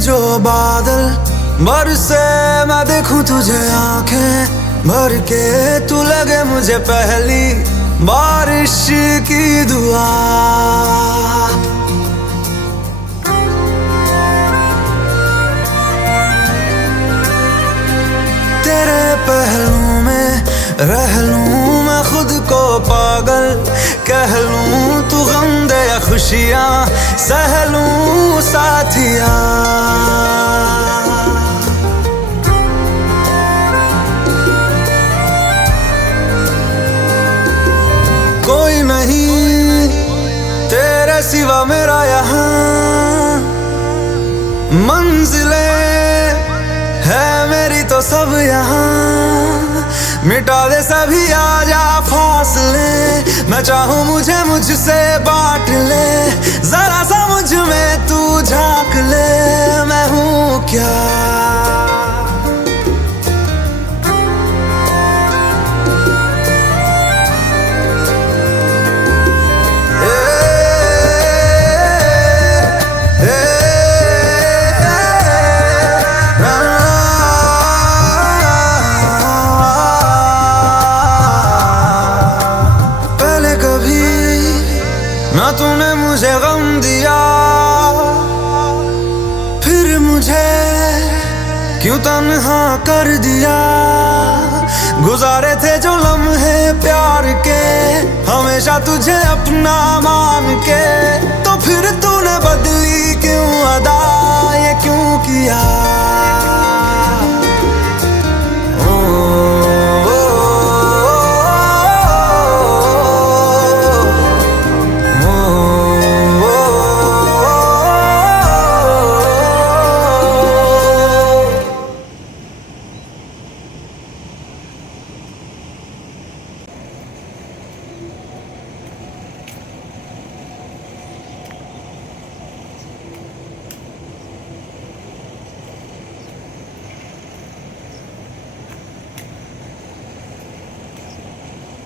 जो बादल बरसे मैं देखूं तुझे आंखें भर के, तू लगे मुझे पहली बारिश की दुआ। तेरे पहलू में रह लूं मैं खुद को पागल, कह लूं तू गम दे या खुशियां सह लूं साथिया। कोई नहीं तेरे सिवा मेरा यहाँ, मंजिलें है मेरी तो सब यहाँ। मिटा दे सभी आजा फासले, मैं चाहूँ मुझे मुझसे बांट ले। जरा सा मुझ में तू झांक ले, मैं हूँ क्या। ना तूने मुझे गम दिया, फिर मुझे क्यों तन्हा कर दिया। गुजारे थे जो लम्हे प्यार के, हमेशा तुझे अपना मान के, तो फिर तूने बदली क्यों अदा, ये क्यों किया।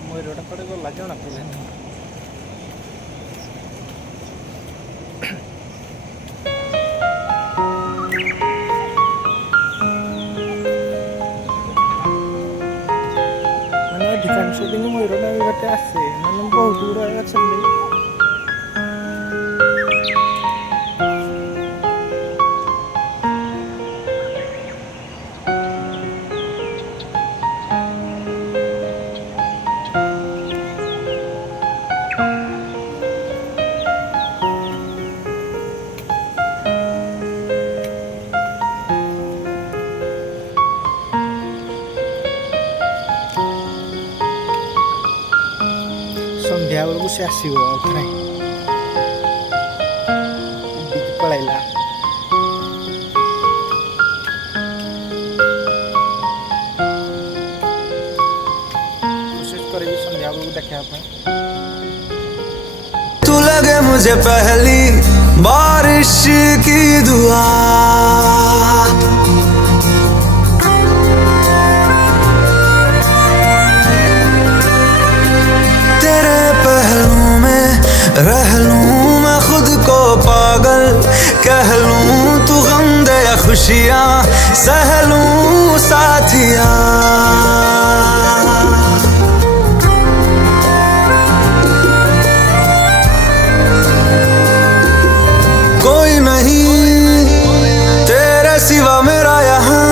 ମୟୂରଟା କୁଆଡ଼େ ଗଲା ଜଣା ପଡ଼ିଲାନି। ମାନେ ଅଧିକାଂଶ ଦିନ ମୟୂରଟା ଏ ବାଟେ ଆସେ, ମାନେ ବହୁତ ଗୁଡ଼ାଏ ଅଛନ୍ତି। ସନ୍ଧ୍ୟା ବେଳକୁ ସେ ଆସିବ, ଆଉ ନାହିଁ ପଳାଇଲା। କୋशिଶ କରିବି ସନ୍ଧ୍ୟା ବେଳକୁ ଦେଖିବା ପାଇଁ। तू लगे मुझे पहली बारिश की दुआ। रह लूं मैं खुद को पागल, कह लूं तू गम दे या खुशियां सह लूं साथिया। कोई नहीं तेरे सिवा मेरा यहाँ,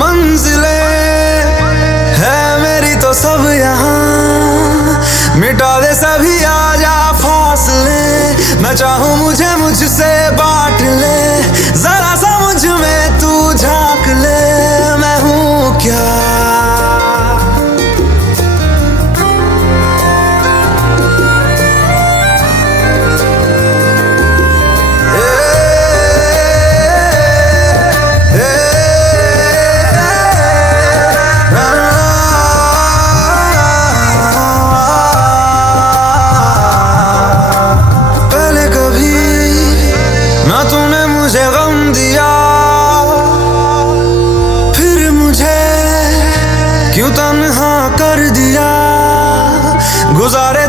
मंजिलें है मेरी तो सब यहाँ। मिटा दे सभी आजा फासले, मैं चाहूँ मुझे मुझसे बांट ले। जरा सा मुझ में तू झांक ले, मैं हूँ क्या। तूने मुझे गम दिया, फिर मुझे क्यों तन्हा कर दिया। गुजारे